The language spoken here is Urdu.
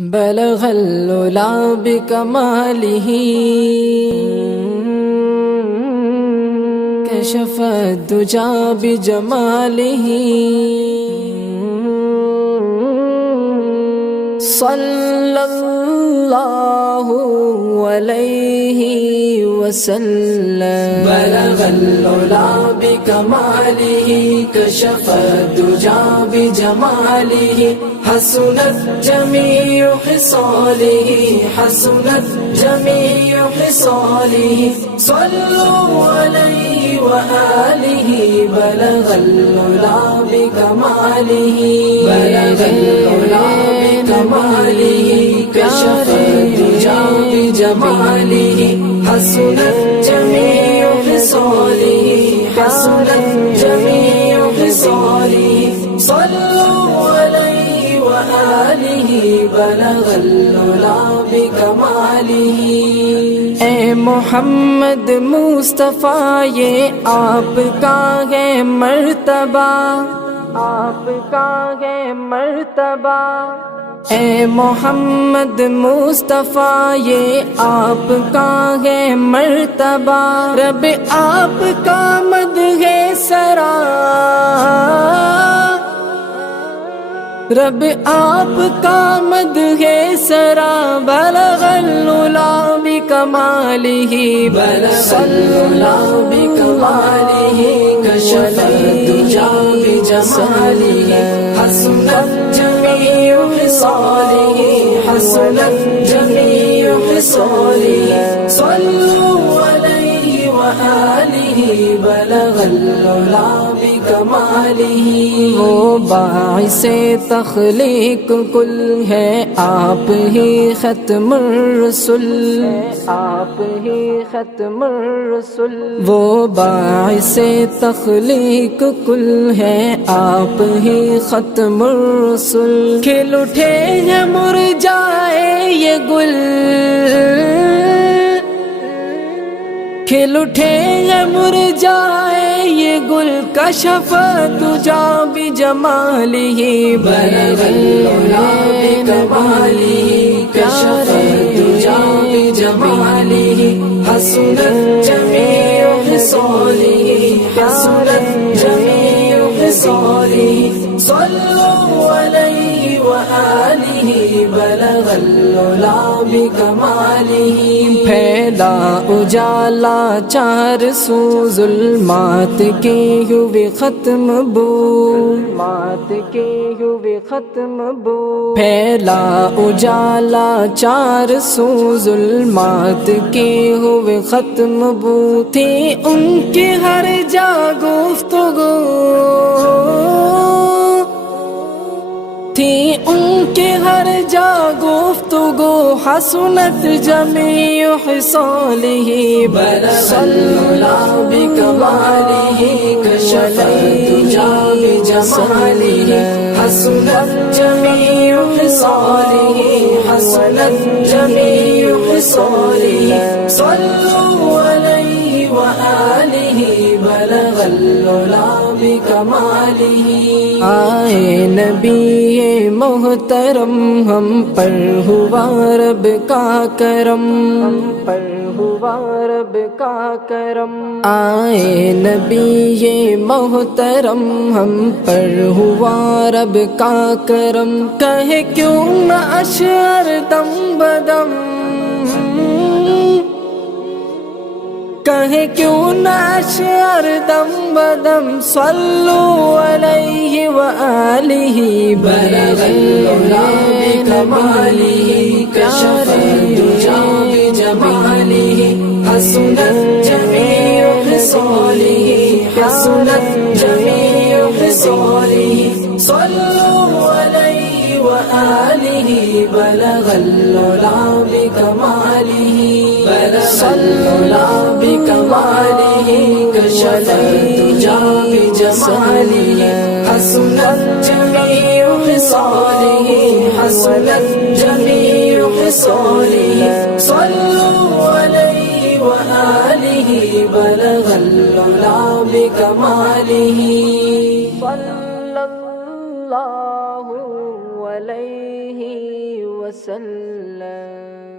بلغ العلا بکمالہ کشف الدجا بجمالہ صلی اللہ علیہ وسلم بلغ العلا بکمالہ کشف الدجا بجمالہ حسنت جمیع خصالہ حسنت جمیع خصالہ صلوا علیہ وآلہ بلغ العلا بکمالہ بلغ العلا بکمالہ کشف الدجا بجمالہ حسنت جمیع خصالہ حسنت جمیع خصالہ صلوا علیہ وآلہ بلغ العلا بکمالہ اے محمد مصطفیٰ یہ آپ کا ہے مرتبہ آپ کا ہے مرتبہ اے محمد مصطفیٰ یہ آپ کا ہے مرتبہ رب آپ کا مدح سرا رب آپ کا مدح سرا بلغ العلا بکمالہ بلغ العلا بکمالہ کشف الدجا بجمالہ حسنت جمیع خصالہ حسنت جمیع خصالہ صلوا علیہ وآلہ بلغ العلا بکمالہ وہ باعث تخلیق کل ہے آپ ہی ختم الرسل آپ ہی ختم الرسل وہ باعث تخلیق کل ہے آپ ہی ختم الرسل کھل اٹھے ہیں مرجائے یہ گل کھل اٹھے ہیں مرجائے یہ گل کشف الدجا بجمالہ بلغ العلا بکمالہ کشف الدجا بجمالہ حسنت جمیع خصالہ حسنت جمیع خصالہ صلوا علیہ وآلہ بلغ العلا بکمالہ پھیلا اجالا چار سو ظلمات کے ہوئے ختم بو ظلمات کے ہوئے ختم بو پھیلا اجالا چار سو ظلمات کے ہوئے ختم بو تھی ان کی ہر جا گفتگو تھی ان کے ہر جا گفتگو حسنت جمیع خصالہ بلغ العلا بکمالہ کشف الدجا بجمالہ حسنت جمیع خصالہ حسنت جمیع خصالہ صلوا علیہ وآلہ بلغ العلا بکمالہ آئے نبی محترم ہم پر ہوا رب کا کرم ہم پر ہوا رب کا کرم آئے نبی محترم ہم پر ہوا رب کا کرم کہے کیوں نہ اشعر دم بدم کہے کیوں نہ اشعر دم بدم صلوا علیہ وآلہ بلغ العلا بکمالہ کشف الدجا بجمالہ حسنت جمیع خصالہ حسنت جمیع خصالہ صلوا علیہ وآلہ بلغ العلا بکمالہ صلوا علیہ بکمالہ کشف الدجا بجمالہ حسنت جمیع خصالہ حسنت جمیع خصالہ صلوا علیہ وآلہ بلغ العلا بکمالہ صلی اللہ علیہ وسلم. وسلم.